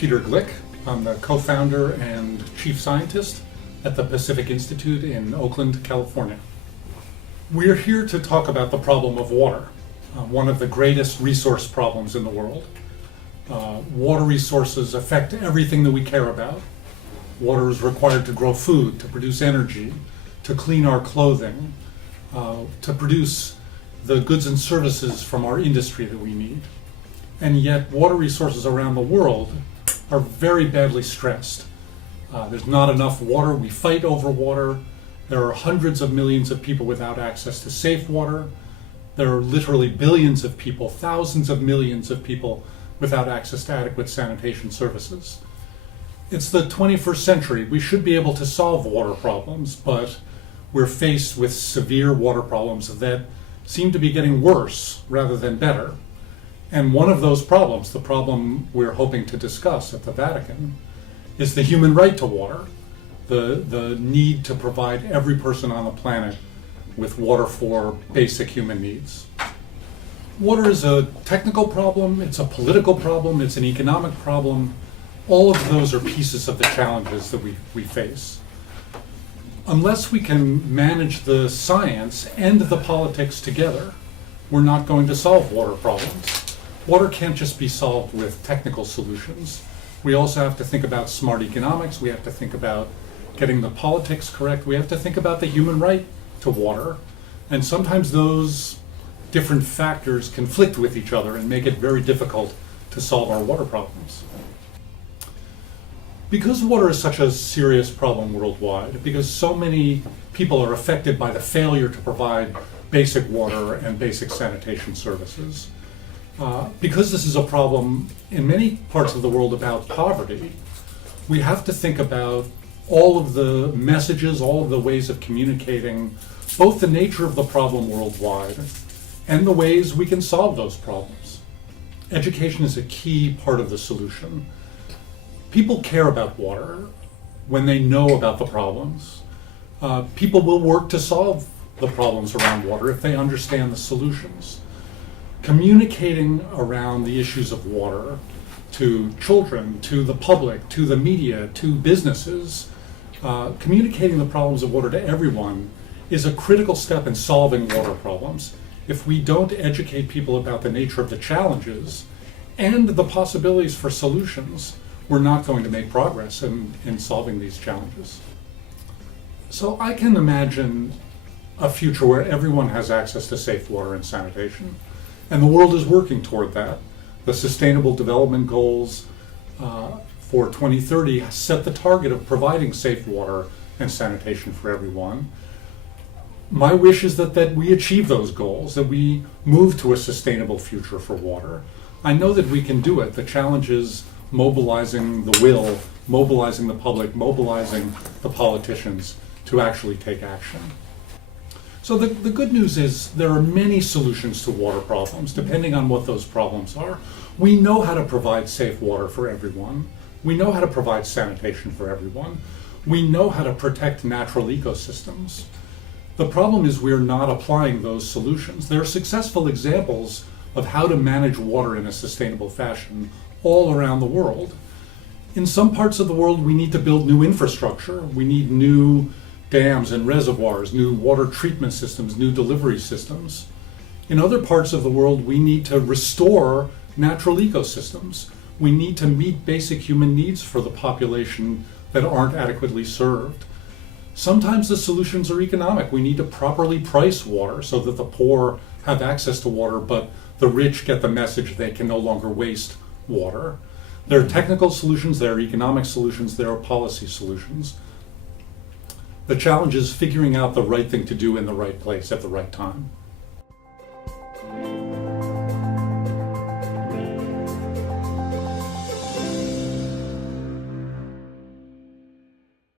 Peter Gleick. I'm the co-founder and chief scientist at the Pacific Institute in Oakland, California. We're here to talk about the problem of water, one of the greatest resource problems in the world. Water resources affect everything that we care about. Water is required to grow food, to produce energy, to clean our clothing, to produce the goods and services from our industry that we need. And yet water resources around the world are very badly stressed. There's not enough water. We fight over water. There are hundreds of millions of people without access to safe water. There are literally billions of people, thousands of millions of people without access to adequate sanitation services. It's the 21st century. We should be able to solve water problems, but we're faced with severe water problems that seem to be getting worse rather than better. And one of those problems, the problem we're hoping to discuss at the Vatican, is the human right to water, the need to provide every person on the planet with water for basic human needs. Water is a technical problem, it's a political problem, it's an economic problem. All of those are pieces of the challenges that we face. Unless we can manage the science and the politics together, we're not going to solve water problems. Water can't just be solved with technical solutions. We also have to think about smart economics. We have to think about getting the politics correct. We have to think about the human right to water. And sometimes those different factors conflict with each other and make it very difficult to solve our water problems. Because water is such a serious problem worldwide, because so many people are affected by the failure to provide basic water and basic sanitation services, because this is a problem in many parts of the world about poverty, we have to think about all of the messages, all of the ways of communicating, both the nature of the problem worldwide and the ways we can solve those problems. Education is a key part of the solution. People care about water when they know about the problems. People will work to solve the problems around water if they understand the solutions. Communicating around the issues of water to children, to the public, to the media, to businesses, communicating the problems of water to everyone is a critical step in solving water problems. If we don't educate people about the nature of the challenges and the possibilities for solutions, we're not going to make progress in solving these challenges. So I can imagine a future where everyone has access to safe water and sanitation. And the world is working toward that. The Sustainable Development Goals for 2030 set the target of providing safe water and sanitation for everyone. My wish is that we achieve those goals, that we move to a sustainable future for water. I know that we can do it. The challenge is mobilizing the will, mobilizing the public, mobilizing the politicians to actually take action. So the good news is there are many solutions to water problems, depending on what those problems are. We know how to provide safe water for everyone. We know how to provide sanitation for everyone. We know how to protect natural ecosystems. The problem is we're not applying those solutions. There are successful examples of how to manage water in a sustainable fashion all around the world. In some parts of the world, we need to build new infrastructure. We need new dams and reservoirs, new water treatment systems, new delivery systems. In other parts of the world, we need to restore natural ecosystems. We need to meet basic human needs for the population that aren't adequately served. Sometimes the solutions are economic. We need to properly price water so that the poor have access to water, but the rich get the message they can no longer waste water. There are technical solutions, there are economic solutions, there are policy solutions. The challenge is figuring out the right thing to do in the right place at the right time.